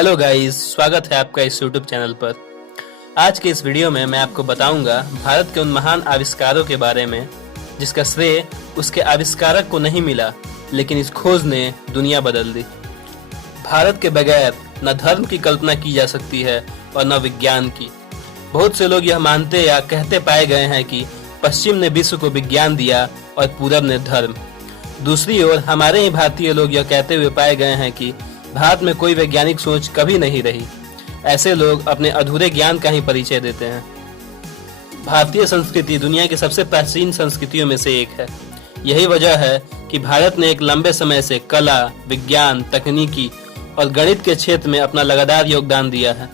Hello guys, स्वागत है आपका इस यूट्यूब चैनल पर। आज के इस वीडियो में मैं आपको बताऊंगा भारत के उन महान आविष्कारों के बारे में जिसका श्रेय उसके आविष्कारक को नहीं मिला, लेकिन इस खोज ने दुनिया बदल दी। भारत के बगैर न धर्म की कल्पना की जा सकती है और न विज्ञान की। बहुत से लोग यह मानते या कहते पाए गए हैं कि पश्चिम ने विश्व को विज्ञान दिया और पूरब ने धर्म। दूसरी ओर हमारे ही भारतीय लोग यह कहते हुए पाए गए हैं कि भारत में कोई वैज्ञानिक सोच कभी नहीं रही। ऐसे लोग अपने अधूरे ज्ञान का ही परिचय देते हैं। भारतीय संस्कृति दुनिया की सबसे प्राचीन संस्कृतियों में से एक है। यही वजह है कि भारत ने एक लंबे समय से कला, विज्ञान, तकनीकी और गणित के क्षेत्र में अपना लगातार योगदान दिया है।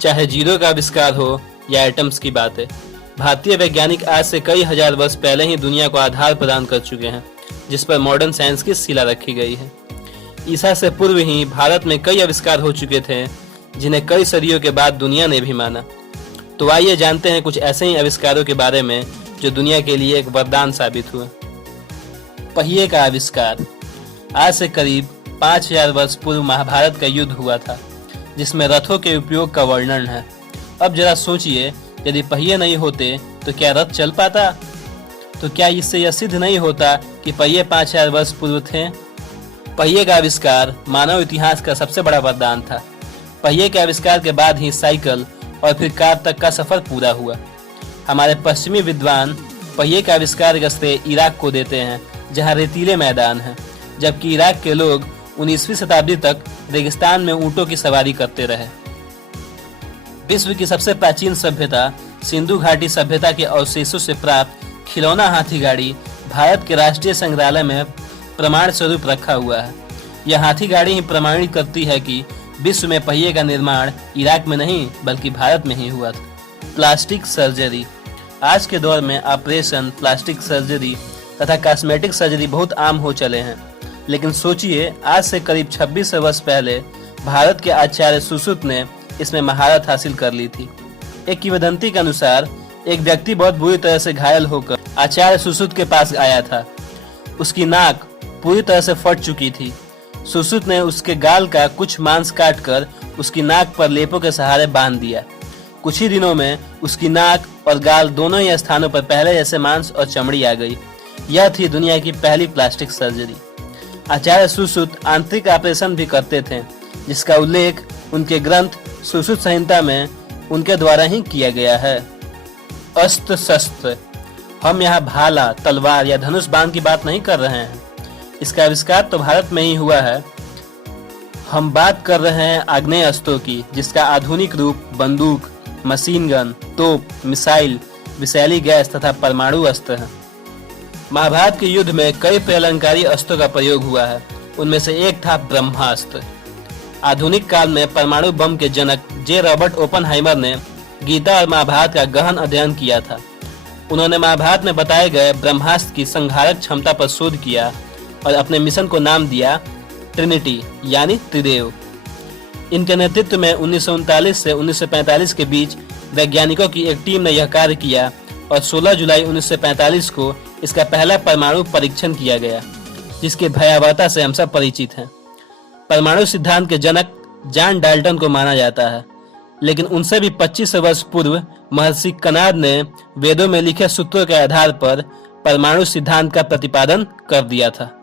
चाहे जीरो का आविष्कार हो या एटम्स की बातें, भारतीय वैज्ञानिक आज से कई हजार वर्ष पहले ही दुनिया को आधार प्रदान कर चुके हैं, जिस पर मॉडर्न साइंस की शिला रखी गई है। ईसा से पूर्व ही भारत में कई आविष्कार हो चुके थे, जिन्हें कई सदियों के बाद दुनिया ने भी माना। तो आइए जानते हैं कुछ ऐसे ही आविष्कारों के बारे में जो दुनिया के लिए एक वरदान साबित हुए। पहिए का आविष्कार। आज से करीब 5000 वर्ष पूर्व महाभारत का युद्ध हुआ था, जिसमें रथों के उपयोग का वर्णन है। अब जरा सोचिए, यदि पहिए नहीं होते तो क्या रथ चल पाता? तो क्या इससे यह सिद्ध नहीं होता कि पहिए 5000 वर्ष पूर्व थे? पहिए का आविष्कार मानव इतिहास का सबसे बड़ा वरदान था। पहिए के आविष्कार के बाद ही साइकिल और फिर कार तक का सफर पूरा हुआ। हमारे पश्चिमी विद्वान पहिए का आविष्कार का श्रेय इराक को देते हैं, जहां रेतीले मैदान हैं, जबकि इराक के लोग 19वीं शताब्दी तक रेगिस्तान में ऊंटों की सवारी करते रहे। विश्व की सबसे प्राचीन सभ्यता सिंधु घाटी सभ्यता के अवशेषों से प्राप्त खिलौना हाथी गाड़ी भारत के राष्ट्रीय संग्रहालय में प्रमाण स्वरूप रखा हुआ है। यह हाथी गाड़ी ही प्रमाणित करती है कि विश्व में पहिए का निर्माण इराक में नहीं बल्कि भारत में ही हुआ था। Plastic surgery. आज के दौर में ऑपरेशन, प्लास्टिक सर्जरी तथा कॉस्मेटिक सर्जरी बहुत आम हो चले हैं, लेकिन सोचिए, आज से करीब 2600 वर्ष पहले भारत के आचार्य सुश्रुत ने इसमें महारत हासिल कर ली थी। एक किंवदंती के अनुसार एक व्यक्ति बहुत बुरी तरह से घायल होकर आचार्य सुश्रुत के पास आया था। उसकी नाक पूरी तरह से फट चुकी थी। सुश्रुत ने उसके गाल का कुछ मांस काटकर उसकी नाक पर लेपों के सहारे बांध दिया। कुछ ही दिनों में उसकी नाक और गाल दोनों ही स्थानों पर पहले जैसे मांस और चमड़ी आ गई। यह थी दुनिया की पहली प्लास्टिक सर्जरी। आचार्य सुश्रुत आंतरिक ऑपरेशन भी करते थे, जिसका उल्लेख उनके ग्रंथ सुश्रुत संहिता में उनके द्वारा ही किया गया है। अस्त्र शस्त्र। हम यहाँ भाला, तलवार या धनुष बाण की बात नहीं कर रहे हैं। इसका आविष्कार तो भारत में ही हुआ है। हम बात कर रहे हैं आग्नेय अस्त्रों की, जिसका आधुनिक रूप बंदूक, मशीन गन, तोप, मिसाइल, विषैली गैस तथा परमाणु अस्त्र है। महाभारत के युद्ध में कई प्रलंकारी अस्त्रों का प्रयोग हुआ है। उनमें से एक था ब्रह्मास्त्र। आधुनिक काल में परमाणु बम के जनक जे रॉबर्ट ओपनहाइमर ने गीता और महाभारत का गहन अध्ययन किया था। उन्होंने महाभारत में बताए गए ब्रह्मास्त्र की संहारक क्षमता पर शोध किया और अपने मिशन को नाम दिया ट्रिनिटी, यानी त्रिदेव। इनके नेतृत्व में 1939 से 1945 के बीच वैज्ञानिकों की एक टीम ने यह कार्य किया और 16 जुलाई 1945 को इसका पहला परमाणु परीक्षण किया गया, जिसकी भयावहता से हम सब परिचित हैं। परमाणु सिद्धांत के जनक जॉन डाल्टन को माना जाता है, लेकिन उनसे भी 25 वर्ष पूर्व महर्षि कनाद ने वेदों में लिखे सूत्रों के आधार पर परमाणु सिद्धांत का प्रतिपादन कर दिया था।